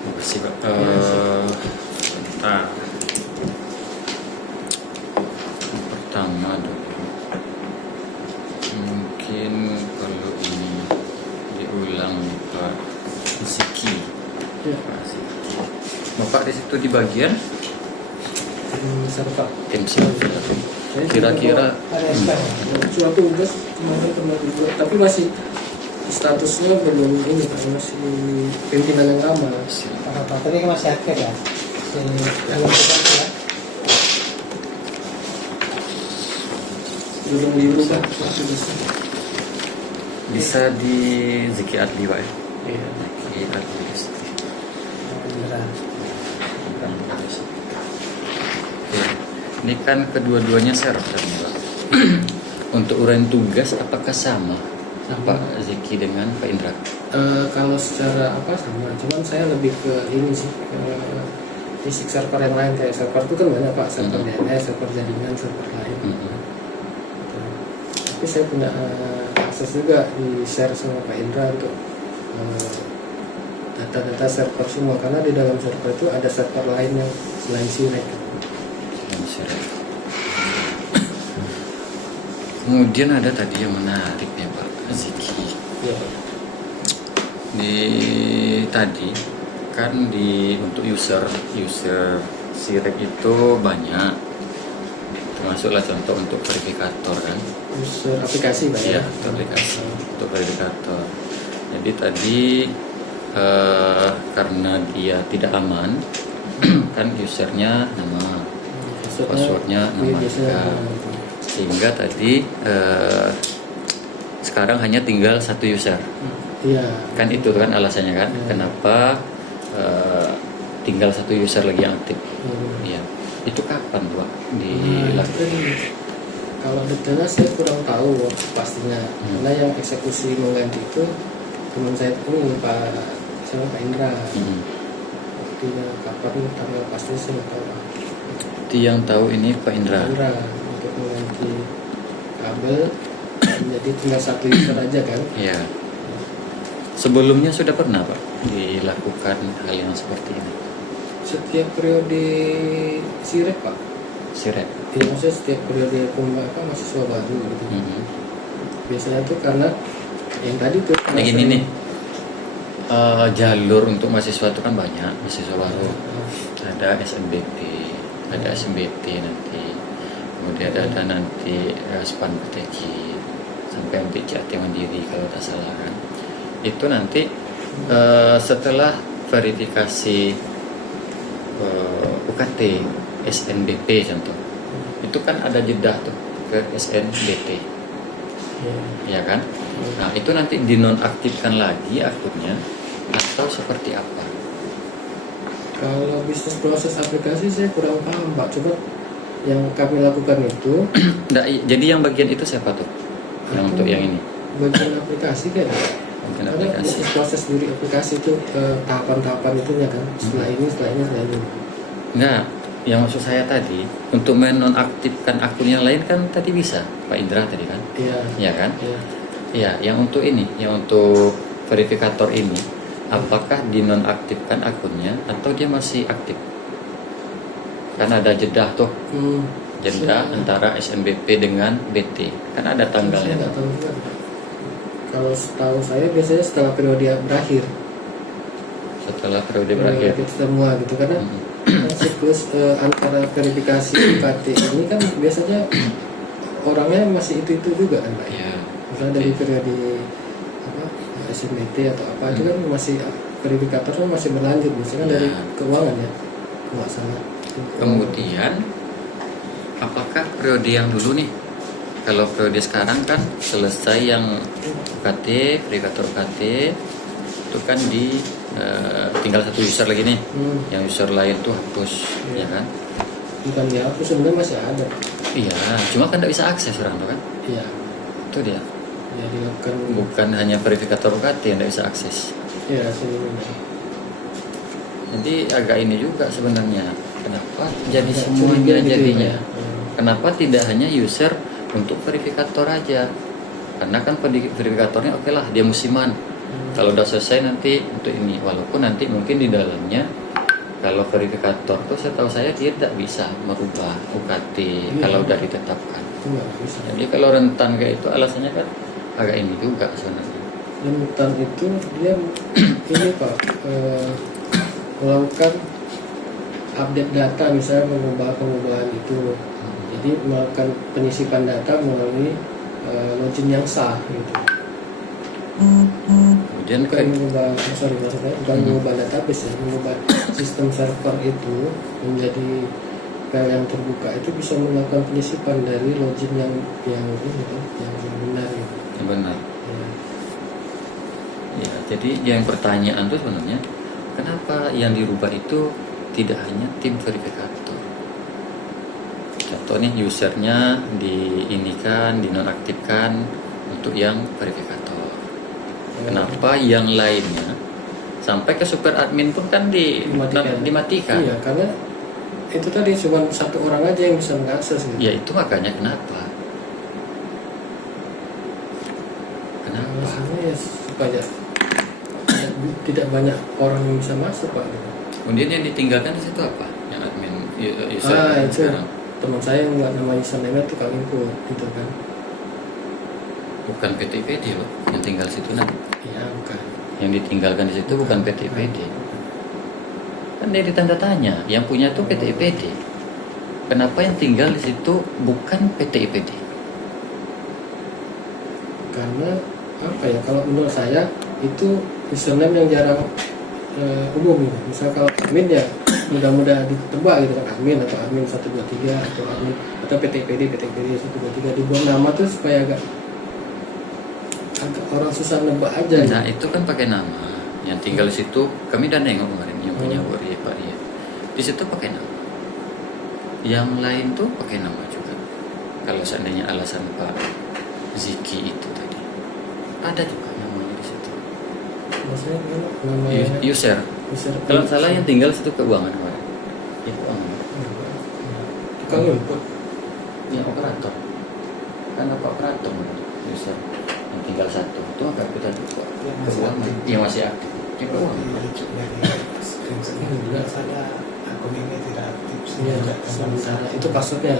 Makasih Pak. Sebentar. Yang pertama dulu. Mungkin kalau ini diulang Pak Ziki. Ya. Pak Ziki. Bapak di situ di bagian Serta. tim server. Kira-kira Ada SK. Suatu tugas kemarin pernah dibuat, tapi masih statusnya belum ini kan, masih pimpinan yang lama. Apa-apa, tapi masih aktif ya. Belum tugas ya. Belum diubah tugasnya. bisa di Ziki Adli Pak ya. Iya. Ziki Adli Istri. Beneran. Ya. Ini kan kedua-duanya server nih Pak. Untuk uraian tugas apakah sama Pak Ziki dengan Pak Indra? Kalau secara apa sama, cuman saya lebih ke ini sih, ke fisik server yang lain. Kayak server itu kan banyak Pak, server DNS, server jaringan, server lain. Tapi saya punya akses juga di share sama Pak Indra untuk data-data server semua, karena di dalam server itu ada server lain yang selain Sirek. Kemudian ada tadi yang menarik ya Pak Ziki. Ya. Di tadi kan untuk user Sirek itu banyak, termasuklah contoh untuk verifikator kan. User aplikasi Pak Iya, ya. aplikasi untuk verifikator. Jadi tadi karena dia tidak aman kan usernya nama, passwordnya nama juga. Sehingga tadi sekarang hanya tinggal satu user. Iya. Kan itu kan alasannya kan, kenapa tinggal satu user lagi yang aktif. Iya. Itu kapan Pak dilakukan? Kalau detailnya saya kurang tahu pastinya, karena yang eksekusi mengganti itu teman saya ini Pak Indra. Waktunya kapan, tanggal pasti saya nggak tahu. Itu yang tahu ini Pak Indra. Untuk mengganti kabel, jadi tinggal satu user aja kan? Iya. Sebelumnya sudah pernah Pak dilakukan hal yang seperti ini? Setiap periode Sirek Pak. Sirek. Iya, maksudnya setiap periode mahasiswa baru gitu. Biasanya tuh karena yang tadi tuh. Yang ini nih. Jalur untuk mahasiswa itu kan banyak, mahasiswa baru. Ada SNBT, ada SMBT nanti. Kemudian ada nanti SPAN PTG sampai nanti CAT Mandiri kalau tak salah kan. Itu nanti setelah verifikasi UKT SNBP contoh, itu kan ada jeda tuh ke SNBT, ya kan? Nah itu nanti dinonaktifkan lagi akunnya atau seperti apa? Kalau bisnis proses aplikasi saya kurang paham Pak. Coba yang kami lakukan itu. Nah, jadi yang bagian itu siapa tuh? Yang untuk yang ini? Bagian aplikasi kan. Bagian Karena aplikasi. bisnis proses diri aplikasi itu tahapan-tahapan itunya kan. Setelah ini, setelah ini. Enggak, yang maksud saya tadi untuk menonaktifkan akun yang lain kan tadi bisa Pak Indra tadi kan? Iya. Iya kan? Iya. Iya, yang untuk ini, yang untuk verifikator ini, apakah dinonaktifkan akunnya atau dia masih aktif? Kan ada jeda tuh, jeda antara SNBP dengan BT, kan ada Saya tanggalnya. nggak tahu juga. Kalau setahu saya biasanya setelah periode berakhir. Setelah periode berakhir. Kita semua gitu karena siklus antara verifikasi UKT ini kan biasanya orangnya masih itu juga kan Pak. Iya. Misalnya dari periode SMBT atau apa itu kan masih verifikatornya masih berlanjut, misalnya dari keuangan ya, nggak salah. Kemudian apakah periode yang dulu nih, kalau periode sekarang kan selesai yang UKT, verifikator UKT itu kan tinggal satu user lagi nih, yang user lain tuh hapus, ya kan? Bukan dia hapus, sebenarnya masih ada. Iya, cuma kan tidak bisa akses orang tuh kan? Iya. Itu dia. ya dilakukan. Bukan hanya verifikator UKT yang tidak bisa akses. Ya sebenarnya. Jadi agak ini juga sebenarnya. Kenapa jadi Agak semuanya curiga gitu jadinya? ya. Kenapa tidak hanya user untuk verifikator aja? Karena kan verifikatornya oke lah dia musiman. Kalau udah selesai nanti untuk ini, walaupun nanti mungkin di dalamnya kalau verifikator tuh setahu saya dia tidak bisa merubah UKT kalau udah ditetapkan. Itu nggak bisa. Jadi kalau rentan kayak itu alasannya kan agak ini juga sebenarnya. Dan hutan itu dia ini Pak melakukan update data, misalnya mengubah pengubahan itu. Jadi melakukan penyisipan data melalui login yang sah gitu. Kemudian Bukan mengubah, maksudnya bukan mengubah database ya, mengubah sistem server itu menjadi file yang terbuka itu bisa melakukan penyisipan dari login yang ini kan, yang benar gitu. benar. Ya. Ya, jadi yang pertanyaan tuh sebenarnya kenapa yang dirubah itu tidak hanya tim verifikator. Contoh nih usernya dinonaktifkan untuk yang verifikator. Kenapa yang lainnya sampai ke super admin pun kan dimatikan. Iya, karena itu tadi cuma satu orang aja yang bisa mengakses gitu. Ya itu makanya kenapa? Kenapa? Alasannya ya supaya tidak banyak orang yang bisa masuk Pak. Kemudian yang ditinggalkan di situ apa? Yang admin user Itu sekarang. teman saya yang nggak nama username itu Kak Info gitu kan. Bukan PT-PD loh yang tinggal di situ nanti. Iya bukan. Yang ditinggalkan di situ bukan PT-PD. Kan dia ditanda tanya, yang punya tuh PT-PD. Kenapa yang tinggal di situ bukan PT-PD? Karena apa ya, kalau menurut saya itu username yang jarang umum gitu. Misal kalau admin ya mudah-mudah ditebak gitu kan, admin atau admin 123 atau admin atau PT-PD 123 dibuat nama tuh supaya agak orang susah nebak aja. Nah itu kan pakai nama. Yang tinggal di situ kami udah nengok kemarin yang punya Pak Ria. Di situ pakai nama. Yang lain tuh pakai nama juga. Kalau seandainya alasan Pak Ziki itu tadi ada juga namanya di situ. Maksudnya namanya User. Kalau salah yang tinggal situ keuangan kemarin. Ya keuangan. Kang input. Yang operator. Kan apa operator user yang tinggal satu itu agak kita juga keuangan. Yang masih aktif. Yang keuangan. Saya akun ini tidak aktif. Iya, misalnya itu passwordnya.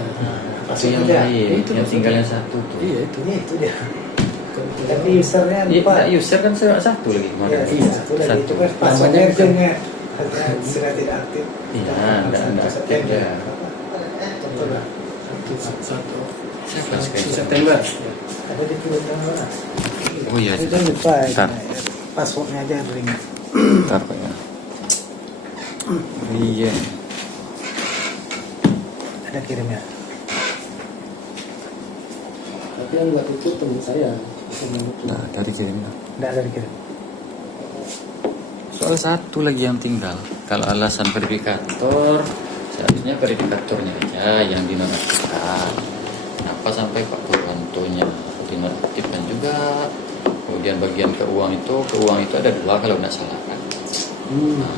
Tapi yang lain, yang tinggal yang satu tuh. Iya itu. Itu dia. Tapi usernya Iya, lupa. user kan satu lagi kemarin. Iya, satu lagi. Itu kan passwordnya itu sudah tidak aktif. Iya, enggak aktif ya. Contohnya. Satu Siapa sekali? September. Ada di filter mana? Oh iya, Itu lupa. Bentar. Passwordnya aja yang ringan. bentar Pak ya. Iya. Ada kirimnya. Tapi yang nggak itu teman saya. Nah, dari kirim. Tidak ada dikirim. Soal satu lagi yang tinggal. Kalau alasan verifikator, seharusnya verifikatornya aja yang dinonaktifkan. Kenapa sampai Pak Purwantonya dinonaktifkan juga? Kemudian bagian keuangan itu ada dua kalau nggak salah kan. Nah,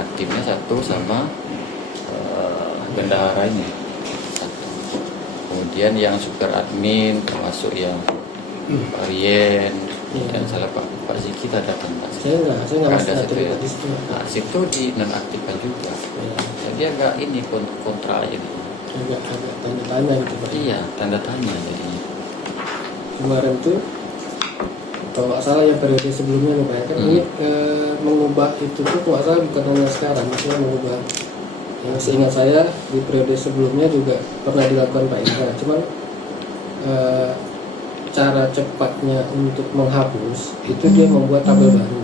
aktifnya satu sama bendahara ini satu. Kemudian yang super admin termasuk yang Pak Rien dan salah Pak Ziki tak datang Pak. Saya nggak Ada masuk situ ya. di situ. Nah, situ dinonaktifkan juga. Ya, Jadi agak ini kontra aja gitu. agak tanda tanya gitu Pak. Iya, tanda tanya jadinya. Kemarin tuh kalau nggak salah ya periode sebelumnya nih Pak ya, kan ini mengubah itu tuh kalau nggak salah bukan hanya sekarang, maksudnya mengubah. Yang seingat saya di periode sebelumnya juga pernah dilakukan Pak Indra, cuman cara cepatnya untuk menghapus itu dia membuat tabel baru.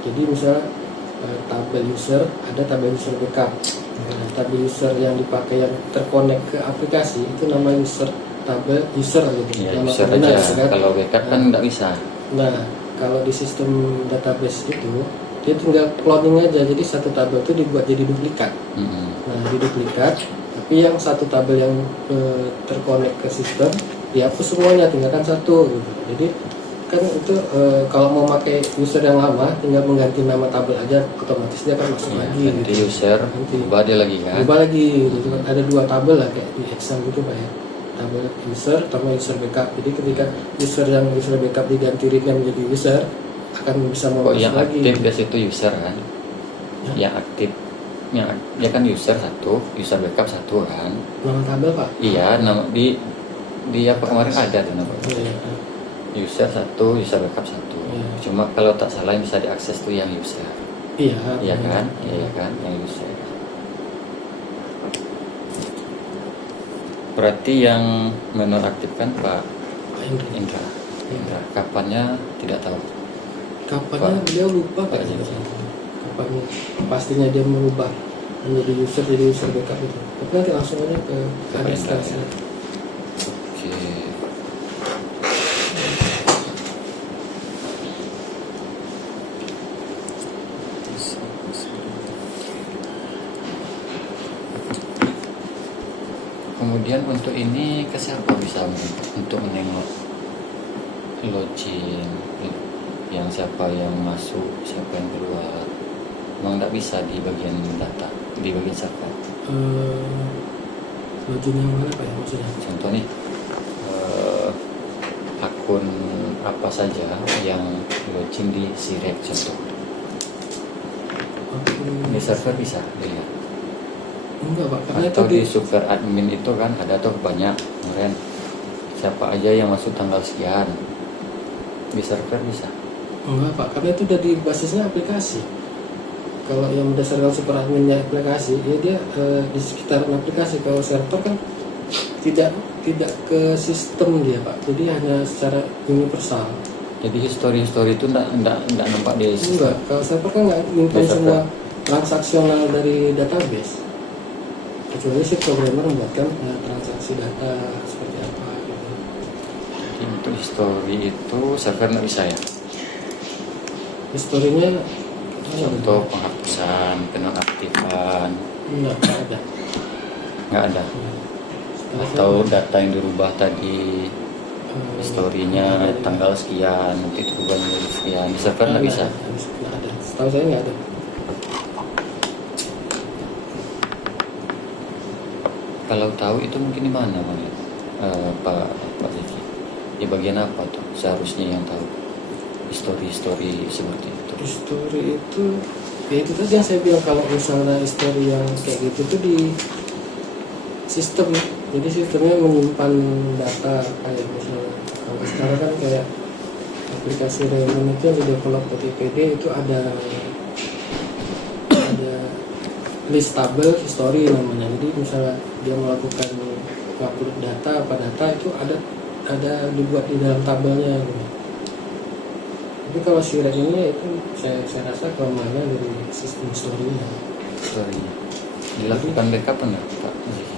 Jadi misal tabel user, ada tabel user backup. Nah, tabel user yang dipakai yang terkonek ke aplikasi itu nama user tabel user gitu. Iya, Nama user benar, aja. kan? Kalau backup kan nggak bisa. Nah, kalau di sistem database itu dia tinggal cloning aja, jadi satu tabel itu dibuat jadi duplikat. Nah, di duplikat, tapi yang satu tabel yang terkonek ke sistem dihapus semuanya, tinggalkan satu gitu. Jadi kan itu kalau mau pakai user yang lama tinggal mengganti nama tabel aja, otomatis dia akan masuk lagi Ganti gitu. user, Ganti. ubah dia lagi kan. Ubah lagi gitu kan. Ada 2 tabel lah kayak di Excel gitu Pak ya. Tabel user sama user backup. Jadi ketika user backup diganti rename menjadi user, akan bisa mau Kok yang lagi. aktif di situ user kan? Ya. Yang aktif, yang dia kan user satu, user backup satu kan? Nama tabel Pak. Iya, nama di apa kemarin ada tuh nama. Iya. User satu, user backup satu. Iya. Cuma kalau tak salah yang bisa diakses tuh yang user. Iya. Iya kan? Iya kan? Yang user. Berarti yang menonaktifkan Pak Pak Indra. Indra. Indra. Kapannya tidak tahu. Kapannya Pak. dia lupa Pak Pak. Indra. Kapannya pastinya dia merubah menjadi user backup itu. Tapi nanti langsung aja ke Pak Indra, ya. administrasi. Oke. Kemudian untuk ini ke siapa bisa untuk menengok login yang siapa yang masuk, siapa yang keluar. Memang tidak bisa di bagian data, di bagian server. Login yang mana Pak ya maksudnya? Contoh nih, akun apa saja yang login di Sirek contoh. Di server bisa dilihat. Enggak Pak, karena itu Atau di di super admin itu kan ada tuh banyak kemarin siapa aja yang masuk tanggal sekian, di server bisa. enggak Pak, karena itu udah di basisnya aplikasi. Kalau yang berdasarkan super adminnya aplikasi, ya dia di sekitaran aplikasi. Kalau server kan tidak ke sistem dia Pak, jadi hanya secara universal. Jadi history itu enggak nampak di Enggak, kalau server kan nggak nyimpan Di server. semua transaksional dari database. Kecuali si programmer membuatkan transaksi data seperti apa gitu. Jadi untuk history itu server nggak bisa ya. Historinya Contoh penghapusan, penonaktifan, enggak ada. nggak ada. Setelah Atau data yang dirubah tadi historinya tanggal sekian nanti berubah menjadi sekian, di server nggak bisa. Nggak ada. Setahu saya nggak ada. Kalau tahu itu mungkin di mana Bang ya? Pak Zeki, di bagian apa tuh seharusnya yang tahu history seperti itu. History itu ya itu tadi yang saya bilang, kalau misalnya history yang kayak gitu tuh di sistem. Jadi sistemnya menyimpan data kayak misalnya kalau sekarang kan kayak aplikasi Raymond itu yang di-develop PTPD itu ada list tabel history namanya. Jadi misalnya dia melakukan upload data itu ada dibuat di dalam tabelnya gitu. Tapi kalau Sirek ini itu saya rasa kelemahannya dari sistem story-nya. Historinya dilakukan backup enggak Pak Zeki?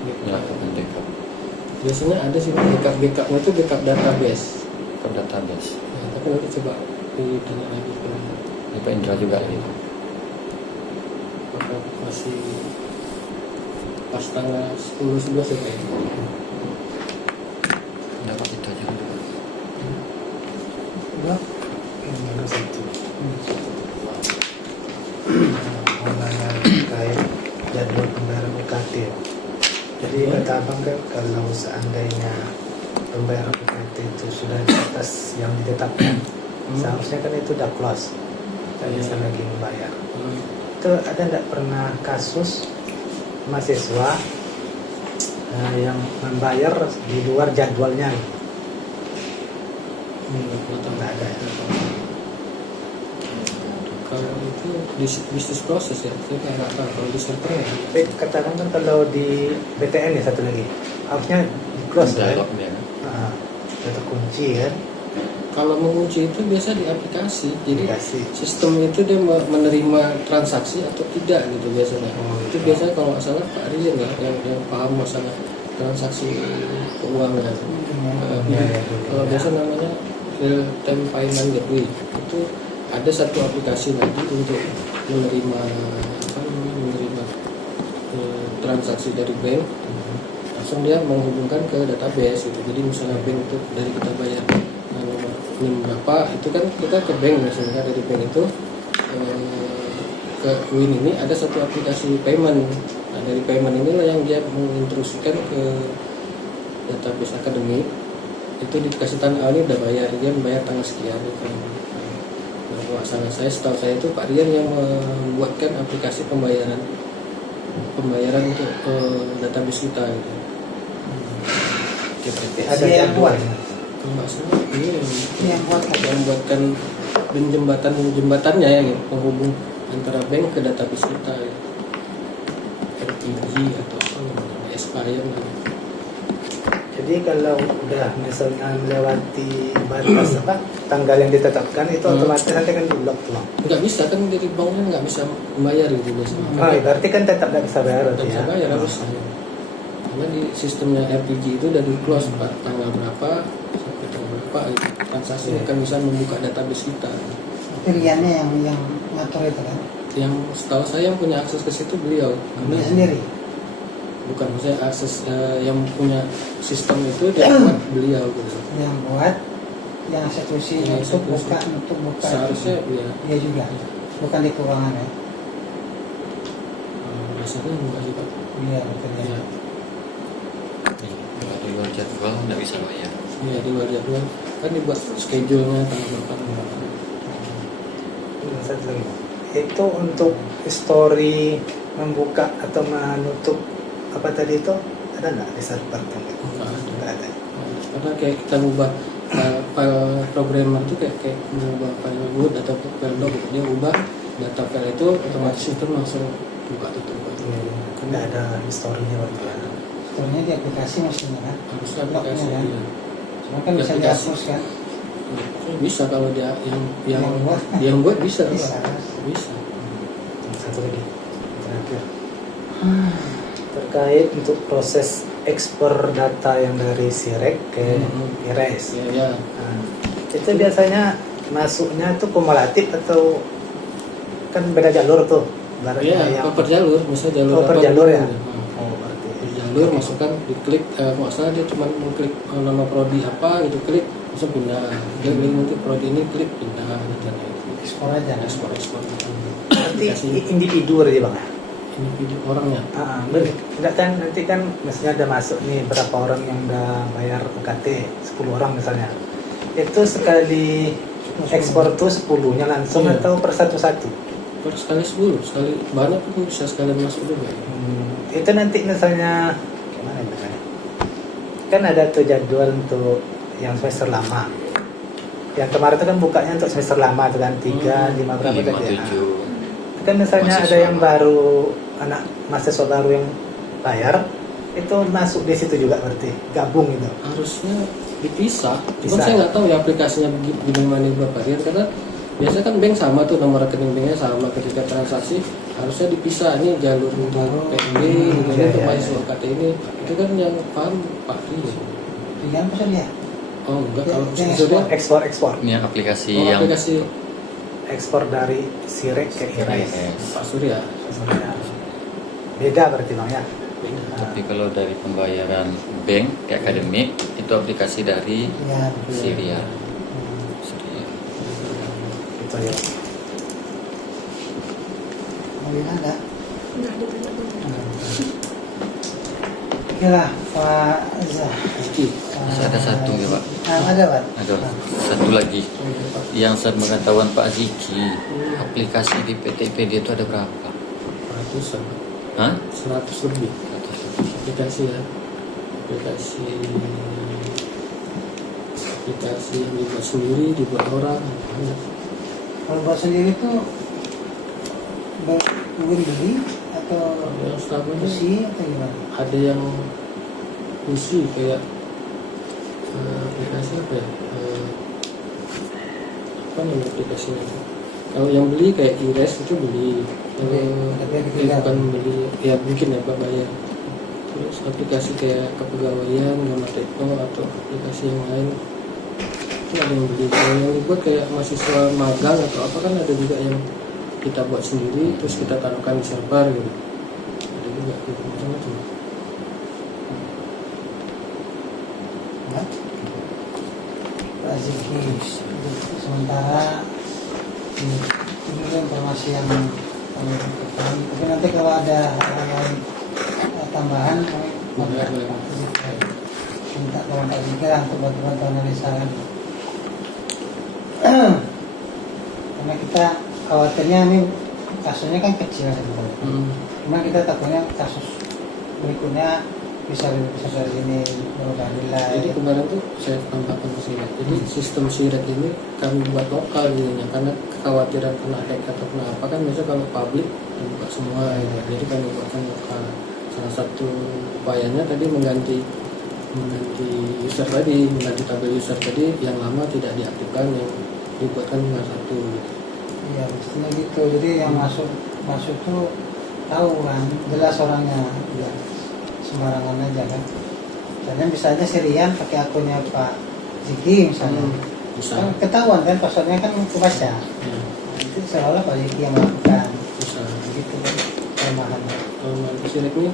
Dilakukan backup Biasanya ada sih backupnya itu backup database. ke database. Nah, tapi nanti coba ditanya lagi ke Di Pak Indra juga gitu. apakah masih pas tanggal 10-11 ya kayaknya. Dapat itu aja. Enggak, yang harus itu. Mengenai terkait jadwal pembayaran UKT. Jadi kata abang kan kalau seandainya pembayaran UKT itu sudah di atas yang ditetapkan, seharusnya kan itu udah close, tak bisa lagi membayar. Itu ada tidak pernah kasus mahasiswa yang membayar di luar jadwalnya? Nggak ada ya? Kalau itu bisnis proses ya, saya kayak nggak tahu kalau di server ya. Tapi katakan kan kalau di BTN ya satu lagi, harusnya di close kan? Dialog dia kan. Ada terkunci kan? Kalau mengunci itu biasa di aplikasi, jadi Aplikasi. sistem itu dia menerima transaksi atau tidak gitu biasanya. Itu biasanya kalau nggak salah Pak Rizal ya yang paham masalah transaksi keuangan. Kalau biasa namanya real time payment gateway, itu ada satu aplikasi lagi untuk menerima transaksi dari bank langsung dia menghubungkan ke database gitu. Jadi misalnya bank itu dari kita bayar nomor NIM berapa, itu kan kita ke bank misalnya, dari bank itu ke Win ini ada satu aplikasi payment. Nah, dari payment inilah yang dia menginstruksikan ke database akademik, itu dikasih tanda ini udah bayar, dia membayar tanggal sekian gitu. Nah, pelaksana saya, setahu saya itu Pak Rian yang membuatkan aplikasi pembayaran untuk database kita gitu. Ada yang buat. Kalau nggak salah ini Yang buat kan? yang membuatkan jembatannya ya gitu, penghubung antara bank ke database kita gitu. RTG atau apa namanya, Aspire gitu. Jadi kalau udah misalnya melewati batas tanggal yang ditetapkan itu otomatis nanti kan di blok tuh Bang. Nggak bisa kan, dari banknya nggak bisa membayar gitu biasanya. Oh, berarti kan tetap nggak bisa bayar Nggak berarti bisa ya. bayar harusnya. Karena di sistemnya RPG itu dari close Pak, tanggal berapa sampai tanggal berapa gitu. Transaksi akan bisa membuka database kita. Pilihannya yang ngatur itu kan. Yang setahu saya yang punya akses ke situ beliau. Dia sendiri. Bukan, maksudnya akses yang punya sistem itu dia buat beliau gitu. Yang buat, yang eksekusi Yang untuk eksekusi. buka. Seharusnya ya. Dia juga. Bukan di keuangan ya. Biasanya enggak sih Pak. Iya betul ya. Ya, Kalau di luar jadwal nggak bisa bayar. ya di luar jadwal kan dibuat schedule-nya tanggal berapa. Satu lagi. Itu untuk history membuka atau menutup apa tadi itu ada nggak di server tuh? Nggak ada. Karena kayak kita ubah file programmer itu kayak mengubah file root atau file log, dia ubah data file itu otomatis itu langsung buka tutup. Nggak ada historinya berarti ya. Sebetulnya di aplikasi mestinya kan. Harusnya aplikasi Bloknya, kan? ya. Cuma kan bisa Aplikasi. dihapus kan. Bisa kalau dia yang Yang buat. bisa Bisa. bisa. Satu lagi terakhir terkait untuk proses ekspor data yang dari Sirek ke IRES. Ya. Nah, itu biasanya masuknya itu kumulatif atau kan beda jalur tuh. Iya, per jalur, misalnya jalur per apa jalur gitu. ya. Nah, Oh, berarti. per jalur masukkan, diklik, nggak salah dia cuma mengklik nama prodi apa gitu, klik langsung pindah. Dia bilang nanti prodi ini klik pindah gitu. Ekspor aja. Ekspor. Berarti individu aja Bang. Individu orangnya. Tidak kan nanti kan mestinya ada masuk nih berapa orang yang udah bayar UKT 10 orang misalnya. Itu sekali ekspor tuh 10-nya langsung Iya. atau per satu-satu? Per sekali 10, sekali banyak pun bisa sekalian masuk juga. Itu nanti misalnya gimana ya? Kan ada tuh jadwal untuk yang semester lama. Yang kemarin itu kan bukanya untuk semester lama tuh kan 3, 5 berapa tadi ya? 57. Kan misalnya ada Mahasiswa yang baru. baru anak mahasiswa baru yang bayar itu masuk di situ juga berarti gabung gitu. Harusnya dipisah. Cuma Bisa. saya nggak tahu ya aplikasinya bagaimana berapa dia, karena biasanya kan bank sama tuh, nomor rekening banknya sama, ketika transaksi harusnya dipisah. Ini jalur untuk PNB, ini Iya, untuk iya, mahasiswa iya. UKT ini. Itu kan yang paham Pak Ri. Pilihan pesan ya. Oh enggak, kalau Yang maksudnya Ekspor Ini aplikasi oh, yang aplikasi ekspor dari Sirek ke IRES. Pak Surya. Beda berarti Bang ya. tapi kalau dari pembayaran bank ke akademik itu aplikasi dari Ya. Syria. Itu ya. Mungkin ada. Nggak ditanya dulu. Oke lah, Pak Zah. Rizky. Masih ada satu ya Pak. Ada Pak. Ada satu lagi yang saya pengetahuan Pak Ziki, aplikasi di PTPD itu ada berapa? Ratusan, Hah? 100 lebih aplikasi ya. Aplikasi yang dibuat sendiri, dibuat orang banyak. Kalau buat sendiri tuh beli atau Yang setahu ini besi atau gimana? ada yang fungsi kayak aplikasi apa ya, apa namanya aplikasinya itu? Kalau yang beli kayak IRES itu beli, Tapi yang ditinggal. bukan beli ya, mungkin ya Pak bayar. Terus aplikasi kayak kepegawaian, Gamma Tekno atau aplikasi yang lain itu ada yang beli. Kalau yang dibuat kayak mahasiswa magang atau apa kan ada juga yang kita buat sendiri terus kita taruhkan di server gitu. Ada juga gitu macam-macam. Ziki. Sementara ini informasi yang kami butuhkan. Tapi nanti kalau ada hal-hal lain tambahan kami minta tolong Pak Ziki lah untuk bantu analisa kan. Karena kita khawatirnya ini kasusnya kan kecil sebenarnya. Cuma kita takutnya kasus berikutnya bisa lebih besar dari ini. Jadi kemarin tuh saya tambahkan ke Sirat. Jadi sistem Sirat ini kami buat lokal jadinya karena kekhawatiran kena hack atau kena apa kan biasa kalau publik buka semua gitu. Jadi kami buatkan lokal. Salah satu upayanya tadi mengganti user tadi, mengganti tabel user tadi yang lama tidak diaktifkan, yang dibuatkan cuma satu gitu. Iya, mestinya gitu. Jadi yang masuk tuh tahu kan, jelas orangnya, ya sembarangan aja kan. Misalnya bisa aja Sirian pakai akunnya Pak Ziki misalnya. Bisa. Kan ketahuan kan passwordnya kan kebaca. Itu seolah Pak Ziki yang melakukan. Bisa. Gitu kan kelemahan. Kalau Sirat ini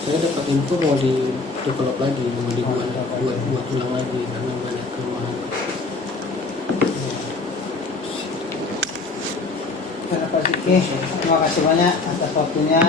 saya dapat info mau di develop lagi, mau dibuat buat ulang lagi karena banyak kelemahan. Pak Ziki, terima kasih banyak atas waktunya.